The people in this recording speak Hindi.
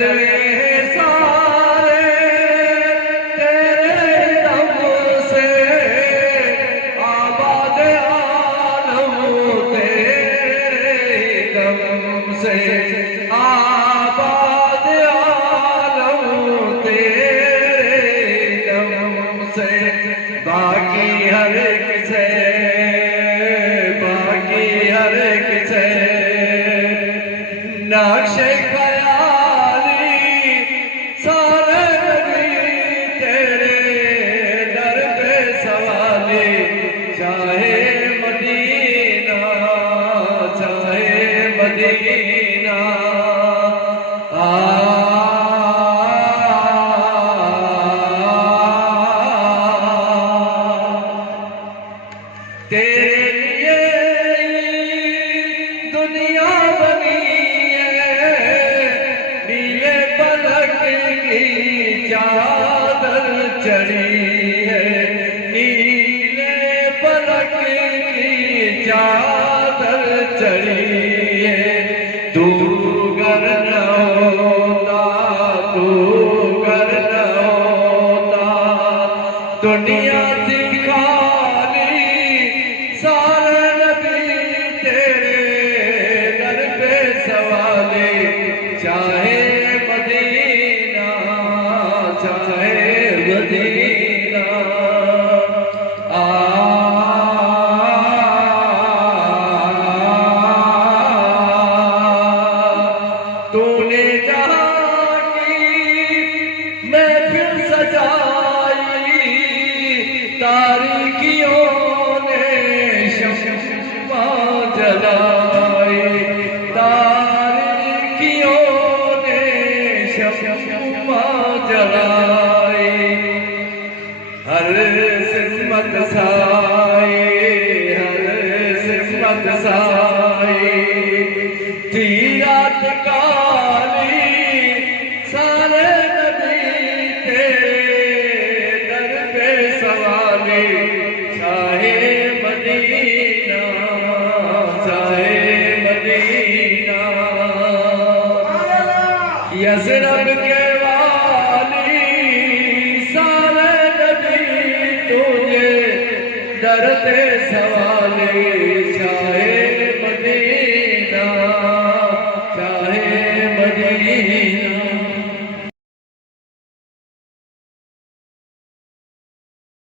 जलवे सारे तेरे दम से, आबाद आलम तेरे दम से, आबाद आलम तेरे दम से। बाकी हर एक से, बाकी हर एक से नक्शे ख्याली सारे नबी तेरे दर पे सवाले। चाहे मदीना, चाहे मदीना, तेरे लिए दुनिया बनी है, नीले पलक की चादर चढ़ी है, नीले पलक की चादर चढ़ी है। तू गर न होता, तू गर न होता, दुनिया दिखाली सारे नबी तेरे दर पे सवाले। चाहे मदीना, चाहे मदीना, तूने जहाँ की महफिल सजाई, तारीकियों शम्मा जलाई, तारीकियों ने शम्मा जलाई। हर सिमत साई, हर सिमत साई, थी रात काली सारे नबी तेरे दर पे सवाले। चाहे मदीना, चाहे मदीना, यज़रब के वाली सारे नबी तुझे दर पे सवाले।